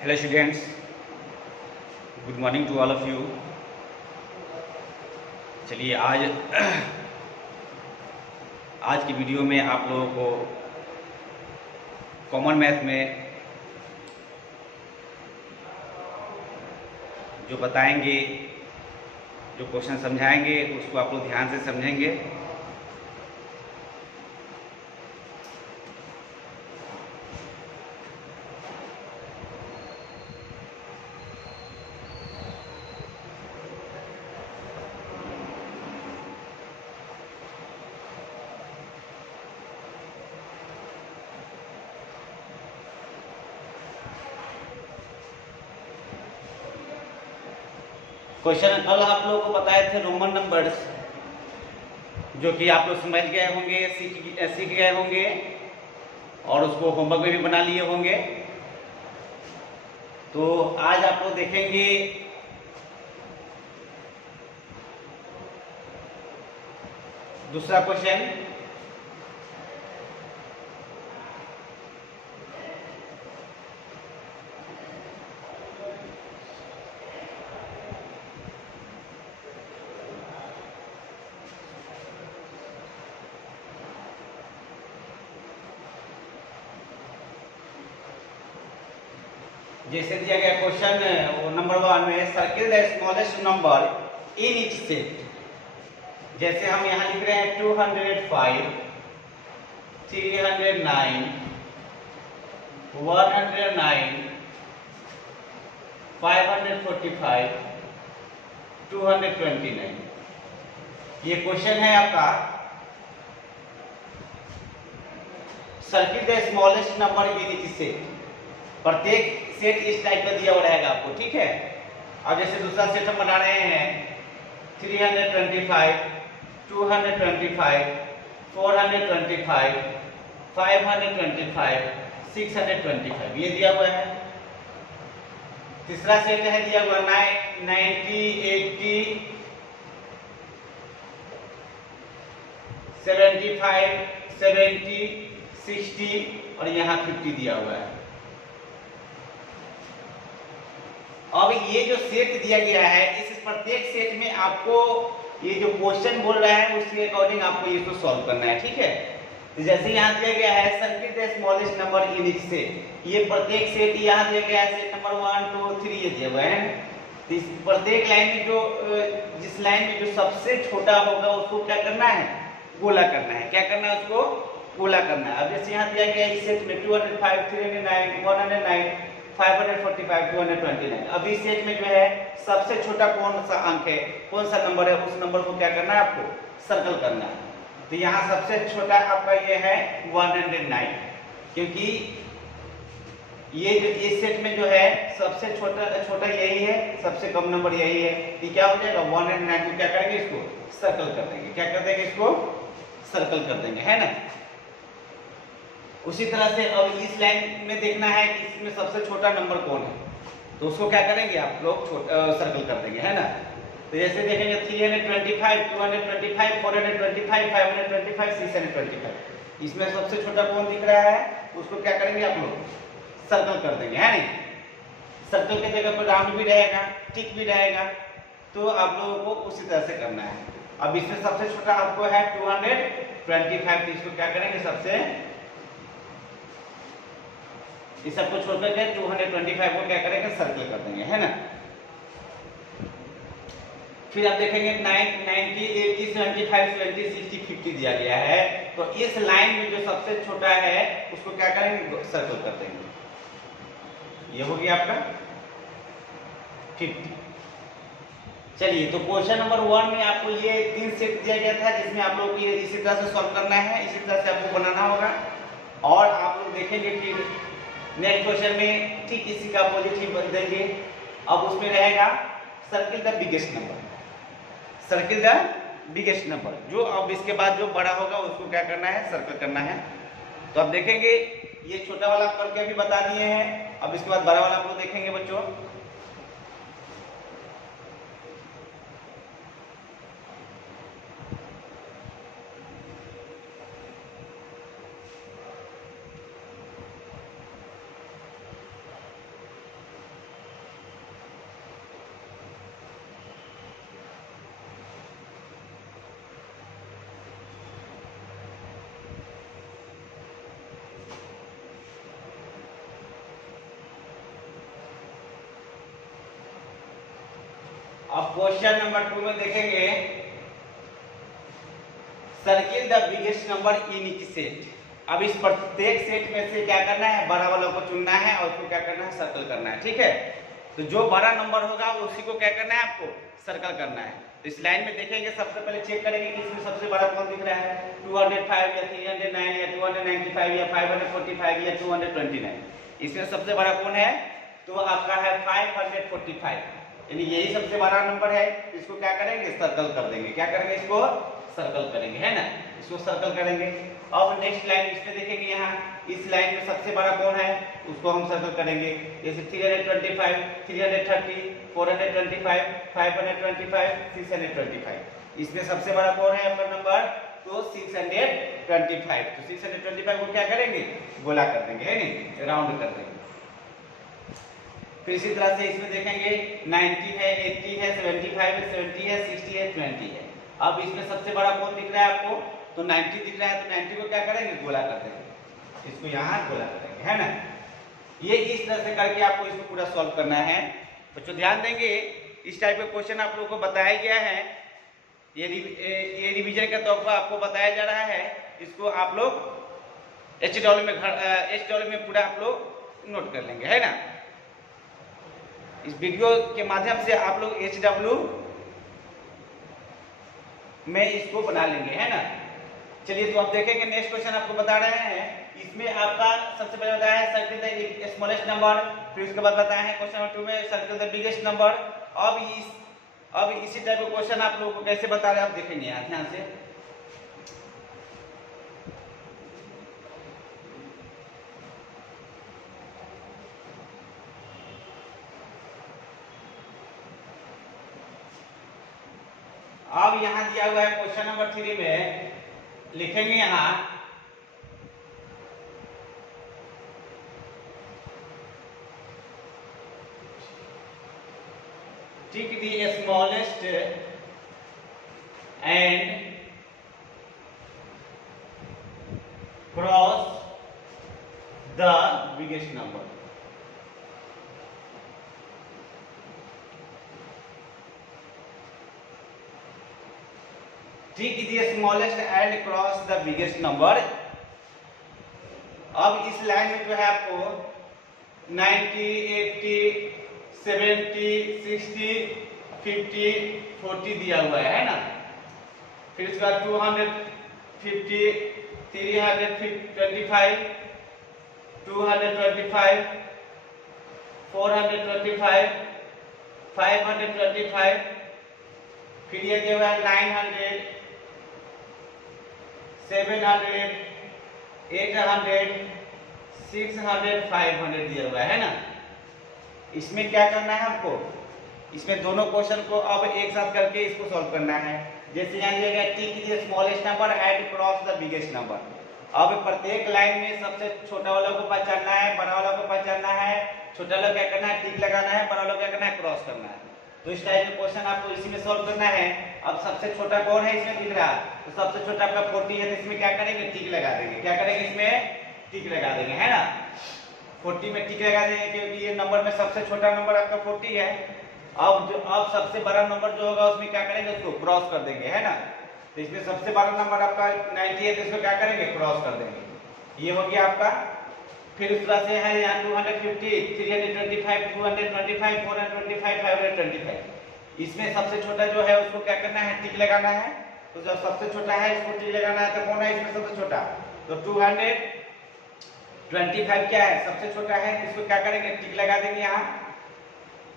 Hello students, good morning to all of you. चलिए आज की वीडियो में आप लोगों को कॉमन मैथ में जो बताएंगे, जो क्वेश्चन समझाएंगे उसको आप लोग ध्यान से समझेंगे। क्वेश्चन कल आप लोगों को बताए थे रोमन नंबर्स, जो कि आप लोग समझ गए होंगे, सीख गए होंगे और उसको होमवर्क में भी बना लिए होंगे। तो आज आप लोग देखेंगे दूसरा क्वेश्चन। जैसे दिया गया क्वेश्चन नंबर 1 में circle the smallest number in each set. जैसे हम यहाँ लिख रहे हैं 205, 309, 109, 545, 229। ये क्वेश्चन है आपका circle the smallest number in each set. प्रत्येक सेट इस टाइप का दिया हुआ रहेगा आपको, ठीक है। अब जैसे दूसरा सेट हम बना रहे हैं 325, 225, 425, 525, 625 ये दिया हुआ है। तीसरा सेट है दिया हुआ 90, 80, 75, 70, 60 और यहाँ 50 दिया हुआ है। अब ये जो सेट दिया गया है, इस प्रत्येक सेट में आपको ये जो क्वेश्चन बोल रहा है उसके अकॉर्डिंग आपको इसको सॉल्व करना है, ठीक है। तो जैसे यहाँ दिया गया है circle the smallest number in each set, ये प्रत्येक सेट यहाँ दिया गया है सेट नंबर 1, 2, 3 ये दिया हुआ है। तो इस प्रत्येक लाइन में जो जिस लाइन में जो सबसे छोटा होगा उसको क्या करना है, गोला करना है। क्या करना है, उसको गोला करना है। अब जैसे यहाँ दिया गया इस सेट में 205, 309, 109, 545, 229। अभी सेट में जो है सबसे छोटा कौन सा अंक है, कौन सा नंबर है, उस नंबर को क्या करना है, आपको सर्कल करना है। तो यहाँ सबसे छोटा आपका ये है 109, क्योंकि ये जो इस सेट में जो है सबसे छोटा यही है, सबसे कम नंबर यही है। तो क्या हो जाएगा 109 को क्या करेंगे, इसको सर्कल कर देंगे। क्या कर देंगे, इसको सर्कल कर देंगे, है ना। उसी तरह से अब इस लाइन में देखना है कि इसमें सबसे छोटा नंबर कौन है, तो उसको क्या करेंगे आप लोग सर्कल कर देंगे, है ना। तो जैसे देखेंगे 325, 225, 425, 525, 625, इसमें सबसे छोटा कौन दिख रहा है, उसको क्या करेंगे आप लोग सर्कल कर देंगे, है नहीं। सर्कल की जगह पर राउंड भी रहेगा, टिक भी रहेगा, तो आप लोगों को उसी तरह से करना है। अब इसमें सबसे छोटा आपको है 225, तो इसको क्या करेंगे, सबसे इस सबको छोड़ करके 225 को क्या करेंगे, सर्कल कर देंगे, है ना। फिर आप देखेंगे 90, 80, 75, 70, 60, 50 दिया गया है। तो इस लाइन में जो सबसे छोटा है उसको क्या करेंगे, सर्कल कर देंगे। ये हो गया आपका 50। चलिए, तो क्वेश्चन नंबर 1 में आपको ये 3 सेट दिया गया था, जिसमें आप लोग को ये इसी तरह से सॉल्व करना है, इसी तरह से आपको बनाना होगा। और आप लोग देखेंगे फिर नेक्स्ट क्वेश्चन में ठीक इसी का अपोजिट ही बन देंगे। अब उसमें रहेगा circle the biggest number, circle the biggest number, जो अब इसके बाद जो बड़ा होगा उसको क्या करना है, सर्कल करना है। तो अब देखेंगे ये छोटा वाला करके भी बता दिए हैं, अब इसके बाद बड़ा वाला आप लोग देखेंगे बच्चों। अब क्वेश्चन नंबर 2 में देखेंगे circle the biggest number in each set. अब इस प्रत्येक सेट में से क्या करना है, बड़ा वाला को चुनना है और उसको क्या करना है, सर्कल करना है। ठीक है, तो जो बड़ा नंबर होगा उसी को क्या करना है, आपको सर्कल करना है। तो इस लाइन में देखेंगे, सबसे पहले चेक करेंगे कि इसमें सबसे बड़ा कौन दिख रहा है, 205 या 309 या 295 या 545 या 229। इसमें सबसे बड़ा कौन है, तो आपका है 545, यानी यही सबसे बड़ा नंबर है। इसको क्या करेंगे, सर्कल कर देंगे। क्या करेंगे, इसको सर्कल करेंगे, है ना, इसको सर्कल करेंगे। अब नेक्स्ट लाइन इसमें देखेंगे, यहाँ इस लाइन में सबसे बड़ा कौन है उसको हम सर्कल करेंगे। जैसे 325, 330, 425, 525, 625। इसमें सबसे बड़ा कौन है आपका नंबर, तो 625। तो 625 को क्या करेंगे, गोला कर देंगे, है नहीं, राउंड कर देंगे। फिर इसी तरह से इसमें देखेंगे 90 है, 80 है, 75 है, 70 है, 60 है, 20 है। अब इसमें सबसे बड़ा कौन दिख रहा है आपको, तो 90 दिख रहा है, तो 90 को क्या करेंगे, गोला कर देंगे, इसको यहाँ गोला करेंगे, है ना। ये इस तरह से करके आपको इसको पूरा सॉल्व करना है। बच्चों ध्यान देंगे, इस टाइप का क्वेश्चन आप लोगों को बताया गया है, ये रिवीजन के तौर पर आपको बताया जा रहा है। इसको आप लोग HW में पूरा आप लोग नोट कर लेंगे, है ना। इस वीडियो के माध्यम से आप लोग HW में इसको बना लेंगे, है ना। चलिए, तो आप देखेंगे नेक्स्ट क्वेश्चन आपको बता रहे हैं। इसमें आपका सबसे पहले बताया है सर्किल द स्मॉलेस्ट नंबर, फिर उसके बाद बताया है क्वेश्चन नंबर 2 में सर्किल द बिगेस्ट नंबर। अब इसी टाइप का क्वेश्चन आप लोगों को कैसे बता रहे हैं, आप देखेंगे यहाँ ध्यान से। अब यहाँ दिया हुआ है क्वेश्चन नंबर 3 में लिखेंगे यहाँ tick the smallest and cross the biggest number. Tick the smallest and cross the biggest number. अब इस लाइन में जो है आपको 90, 80, 70, 60, 50, 40 दिया हुआ है ना। फिर इसका 250, 325, 225, 425, 525, फिर ये दिया हुआ है 900, 700, 800, 600, 500 दिया हुआ है ना। इसमें क्या करना है हमको, इसमें दोनों क्वेश्चन को अब एक साथ करके इसको सॉल्व करना है। जैसे यहाँ दिया गया tick the smallest number and cross the biggest number. अब प्रत्येक लाइन में सबसे छोटा वाला को पहचानना है, बड़ा वाला को पहचानना है, छोटा वाला क्या करना है, टिक लगाना है, बड़ा वाला क्या करना है, क्रॉस करना है। तो इस टाइप के क्वेश्चन आपको इसी में सॉल्व करना है। अब सबसे छोटा कौन है इसमें दिख रहा, तो सबसे छोटा आपका 40 है, तो इसमें क्या करेंगे, टिक लगा देंगे। क्या करेंगे, इसमें टिक लगा देंगे, है ना। 40 में टिक लगा देंगे क्योंकि ये नंबर में सबसे छोटा नंबर आपका 40 है। अब सबसे बड़ा नंबर जो होगा उसमें क्या करेंगे, उसको क्रॉस कर देंगे, है ना। तो इसमें सबसे बड़ा नंबर आपका 90 है, तो इसको क्या करेंगे, क्रॉस कर देंगे। ये हो गया आपका। फिर उस तरह से है यहाँ 250, 325, 225, 425, 525। इसमें सबसे छोटा जो है उसको क्या करना है, टिक लगाना है। तो जब सबसे छोटा है इसको टिक लगाना है, तो कौन है इसमें सबसे छोटा, तो 225 क्या है, सबसे छोटा है, इसको क्या करेंगे, टिक लगा देंगे यहाँ।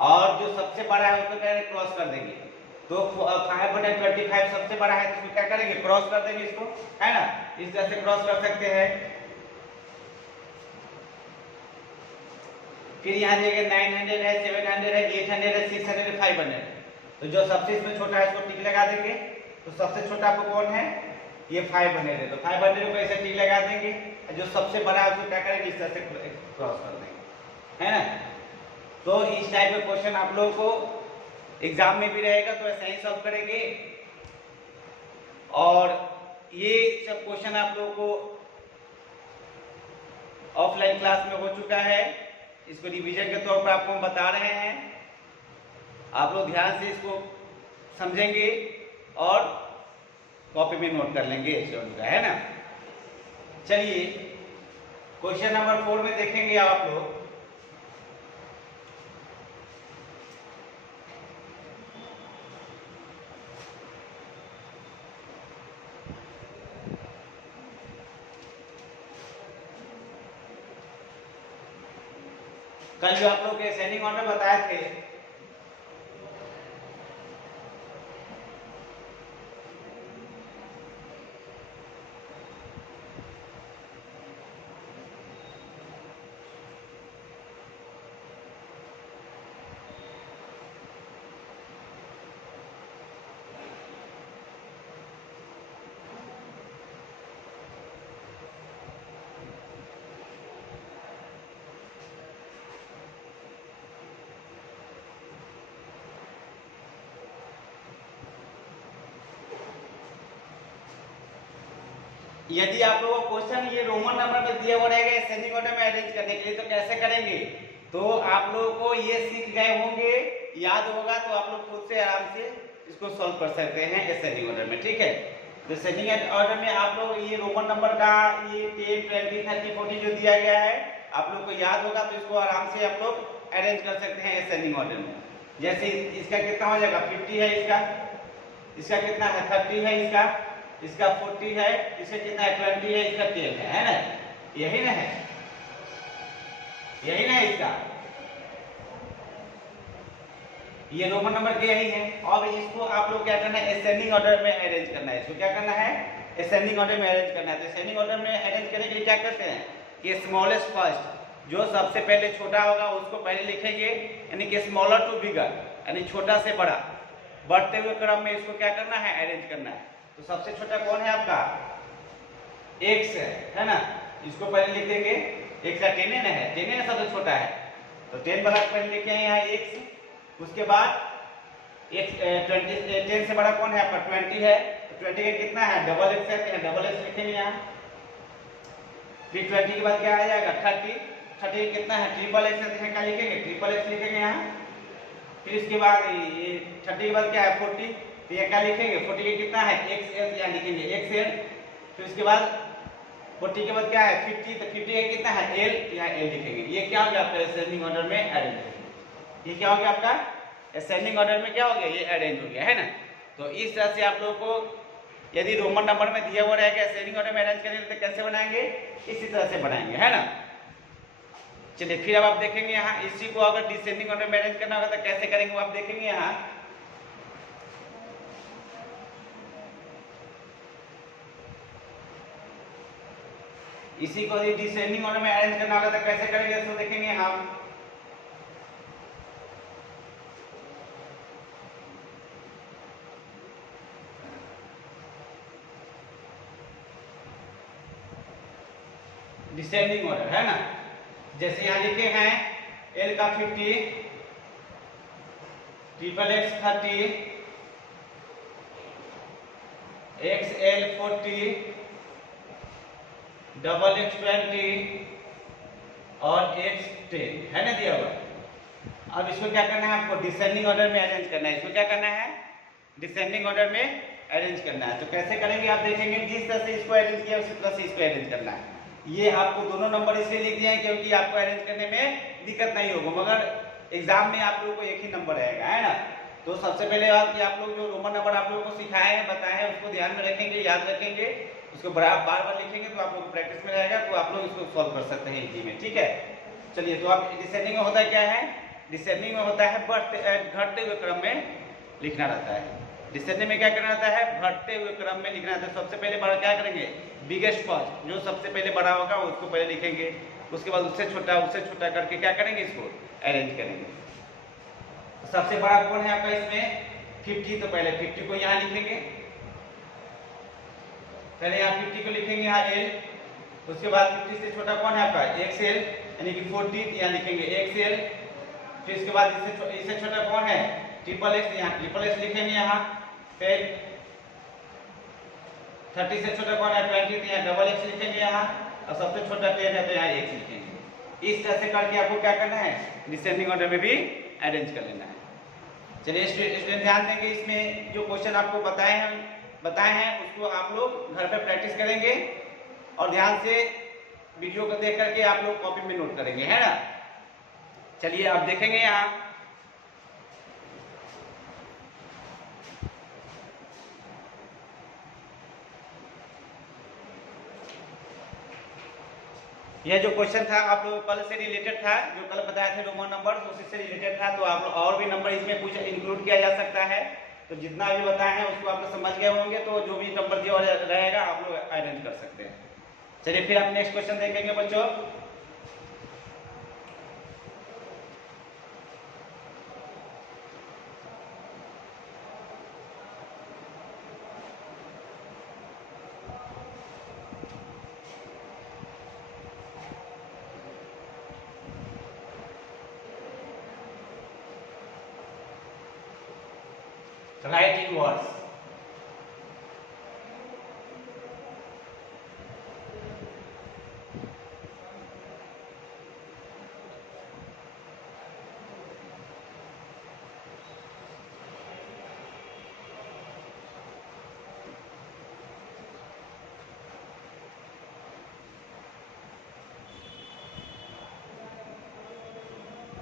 और जो सबसे बड़ा है उसको क्या करेंगे, क्रॉस कर देंगे। तो 525 सबसे बड़ा है, तो इसको क्या करेंगे, क्रॉस कर देंगे इसको, है ना। इस तरह से क्रॉस कर सकते हैं। फिर यहाँ देखिए 900 है, 700 है, 800 है, 600 है, 500। तो जो सबसे इसमें छोटा है इसको टिक लगा देंगे। तो सबसे छोटा आपको कौन है, ये 500 है, तो 500 को ऐसे टिक लगा देंगे। जो सबसे बड़ा है उसको क्या करेंगे, इस तरह से क्रॉस कर देंगे, है ना। तो इस टाइप का क्वेश्चन आप लोगों को एग्जाम में भी रहेगा, तो ऐसे ही सॉल्व करेंगे। और ये सब क्वेश्चन आप लोगों को ऑफलाइन क्लास में हो चुका है। इसको रिवीजन के तौर पर आपको हम बता रहे हैं, आप लोग ध्यान से इसको समझेंगे और कॉपी में नोट कर लेंगे स्टूडेंट का, है ना। चलिए क्वेश्चन नंबर 4 में देखेंगे आप लोग। कल जो आप लोग के असेंडिंग ऑर्डर बताए थे, यदि आप लोगों को क्वेश्चन ये रोमन नंबर में दिया हुआ रहेगा असेंडिंग ऑर्डर में अरेंज करने के लिए, तो कैसे करेंगे, तो आप लोगों को ये सीख गए होंगे, याद होगा, तो आप लोग खुद से आराम से इसको सॉल्व कर सकते हैं असेंडिंग ऑर्डर में, ठीक है। तो असेंडिंग ऑर्डर में आप लोग ये रोमन नंबर का ये 10, 20, 30, 40 जो दिया गया है आप लोग को याद होगा, तो इसको आराम से आप लोग अरेंज कर सकते हैं असेंडिंग ऑर्डर में। जैसे इसका कितना हो जाएगा 50 है, इसका कितना है 30 है, इसका 40 है, इसका कितना है 20 है, इसका 10 है ना, यही ना है, यही ना है इसका, ये रोमन नंबर के यही है। अब इसको आप लोग क्या करना है असेंडिंग ऑर्डर में अरेंज करना है, इसको क्या करना है असेंडिंग ऑर्डर में अरेंज करना है। तो असेंडिंग ऑर्डर में अरेंज करने के लिए क्या करते हैं कि स्मॉलेस्ट फर्स्ट, जो सबसे पहले छोटा होगा उसको पहले लिखेंगे, यानी कि स्मॉलर टू बिगर, यानी छोटा से बड़ा, बढ़ते हुए क्रम में इसको क्या करना है अरेंज करना है। तो सबसे छोटा कौन है आपका x है ना, इसको पहले लिख देंगे, x का 10 है, 10 सबसे छोटा है, तो 10 वाला पहले लिखे हैं यहाँ x, उसके बाद x 10 से बड़ा कौन है आपका 20 है, तो 20 का कितना है डबल x है, तो डबल x लिखेंगे यहाँ। फिर 20 के बाद क्या आ जाएगा 30, 30 का कितना है ट्रिपल x है, तो क्या लिखेंगे ट्रिपल x लिखेंगे यहाँ। फिर इसके बाद ये 30 के बाद क्या है 40, तो ये क्या लिखेंगे 40 के कितना है XL, यहाँ लिखेंगे XL। फिर इसके बाद 40 के बाद क्या है 50, तो 50 का कितना है L, यहाँ L लिखेंगे। ये क्या हो गया आपका असेंडिंग ऑर्डर में अरेंज, ये क्या हो गया आपका असेंडिंग ऑर्डर में क्या हो गया ये अरेंज हो गया, है ना। तो इस तरह से आप लोगों को यदि रोमन नंबर में दिया हुआ रहेगा असेंडिंग ऑर्डर में अरेंज करेंगे तो कैसे बनाएंगे, इसी तरह से बनाएंगे, है ना। चलिए फिर अब आप देखेंगे यहाँ इसी को अगर डिसेंडिंग ऑर्डर में अरेंज करना होगा तो कैसे करेंगे वो आप देखेंगे यहाँ। इसी को डिसेंडिंग ऑर्डर में अरेंज करना होगा तो कैसे करेंगे इसको देखेंगे हम। डिसेंडिंग ऑर्डर है ना, जैसे यहाँ लिखे हैं L का 50, triple X 30, XL 40, double X 20 और X 10 है ना दिया हुआ। अब इसको क्या करना है आपको डिसेंडिंग ऑर्डर में अरेंज करना है, इसको क्या करना है डिसेंडिंग ऑर्डर में अरेंज करना है। तो कैसे करेंगे आप देखेंगे, जिस तरह से इसको अरेंज किया उसी तरह से इसको अरेंज करना है। ये आपको दोनों नंबर इसलिए लिख दिए हैं क्योंकि आपको अरेंज करने में दिक्कत नहीं होगा, मगर एग्जाम में आप लोगों को एक ही नंबर रहेगा, है ना। तो सबसे पहले बात कि आप लोग जो रोमन नंबर आप लोगों को सिखाए हैं बताए हैं उसको ध्यान में रखेंगे, याद रखेंगे, उसको बार बार लिखेंगे तो आप लोग को प्रैक्टिस में रहेगा, तो आप लोग इसको सॉल्व कर सकते हैं इजी में, ठीक है। चलिए तो आप डिसेंडिंग में होता क्या है, डिसेंडिंग में होता है बढ़ते घटते हुए क्रम में लिखना रहता है। डिसेंडिंग में क्या करना रहता है बढ़ते हुए क्रम में लिखना रहता है। सबसे पहले बड़ा क्या करेंगे बिगेस्ट फर्स्ट, जो सबसे पहले बड़ा होगा उसको पहले लिखेंगे, उसके बाद उससे छोटा करके क्या करेंगे इसको अरेंज करेंगे। सबसे बड़ा कौन है आपका इसमें 50, तो पहले 50 को यहाँ लिखेंगे, पहले यहाँ 50 को लिखेंगे यहाँ L, उसके बाद 50 से छोटा कौन है आपका XL यानी कि 40, यहाँ लिखेंगे XL। फिर इसके बाद इससे छोटा कौन है ट्रिपल X, यहाँ ट्रिपल X लिखेंगे यहाँ। फिर 30 से छोटा कौन है 20, तो यहाँ डबल X लिखेंगे यहाँ, और सबसे छोटा 10 है तो यहाँ X लिखेंगे। इस तरह से करके आपको क्या करना है डिसेंडिंग ऑर्डर में भी अरेंज कर लेना है। चलिए स्टूडेंट ध्यान देंगे, इसमें जो क्वेश्चन आपको बताए हैं उसको आप लोग घर पे प्रैक्टिस करेंगे और ध्यान से वीडियो को देख करके आप लोग कॉपी में नोट करेंगे, है ना। चलिए आप देखेंगे यहाँ यह जो क्वेश्चन था आप लोग कल से रिलेटेड था, जो कल बताए थे रोमन नंबर, उसी से रिलेटेड था। तो आप लोग और भी नंबर इसमें कुछ इंक्लूड किया जा सकता है, तो जितना भी बताए हैं उसको आप लोग समझ गए होंगे, तो जो भी नंबर दिया रहेगा आप लोग अरेंज कर सकते हैं। चलिए फिर आप नेक्स्ट क्वेश्चन देखेंगे बच्चों। राइट इन वर्ड्स।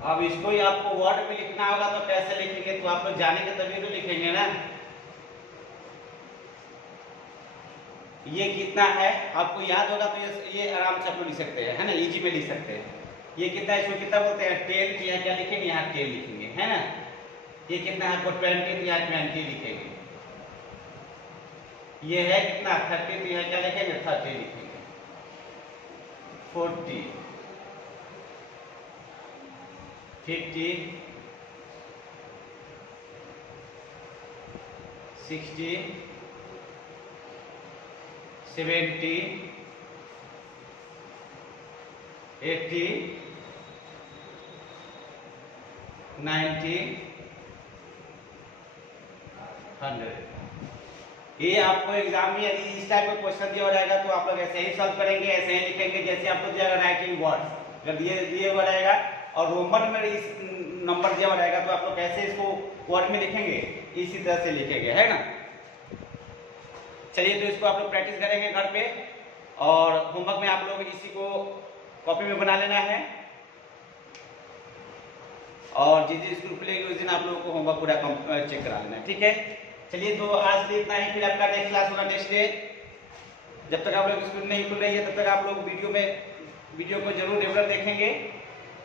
अब इसको ही आपको वर्ड में लिखना होगा, तो कैसे लिखेंगे, तो आप लोग जानेंगे तभी तो लिखेंगे ना। ये कितना है आपको याद होगा, तो ये आराम से आप लोग लिख सकते हैं, है ना, इजी में लिख सकते हैं। ये कितना है, इसको कितना बोलते हैं, 10, यहाँ क्या लिखेंगे, यहाँ 10 लिखेंगे, है ना। ये कितना है आपको 20, यहाँ 20 लिखेंगे। ये है कितना 30, तो यहाँ क्या लिखेंगे, 30 लिखेंगे। 40, 50, 60, 70, 80, 90, 100। ये आपको एग्जाम में यदि इस टाइप का क्वेश्चन दिया जाएगा तो आप लोग ऐसे ही सॉल्व करेंगे, ऐसे ही लिखेंगे जैसे आपको दिया गया राइटिंग वर्ड्स अगर दिए हुआ रहेगा, और रोमन में इस नंबर दिया हुआ रहेगा तो आप लोग कैसे इसको वर्ड में लिखेंगे, इसी तरह से लिखेंगे, है ना। चलिए तो इसको आप लोग प्रैक्टिस करेंगे घर पे, और होमवर्क में आप लोग इसी को कॉपी में बना लेना है, और जिस दिन स्कूल खुलेगी उस दिन आप लोगों को होमवर्क पूरा चेक करा लेना है, ठीक है। चलिए तो आज के लिए इतना ही, फिर आपका नेक्स्ट क्लास होगा नेक्स्ट डे। जब तक आप लोग स्कूल नहीं खुल रही है तब तक आप लोग वीडियो को जरूर रेगुलर देखेंगे,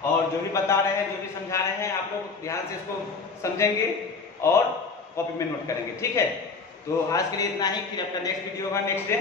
और जो भी बता रहे हैं, जो भी समझा रहे हैं, आप लोग ध्यान से इसको समझेंगे और कॉपी में नोट करेंगे, ठीक है। तो आज के लिए इतना ही, फिर आपका नेक्स्ट वीडियो होगा नेक्स्ट डे।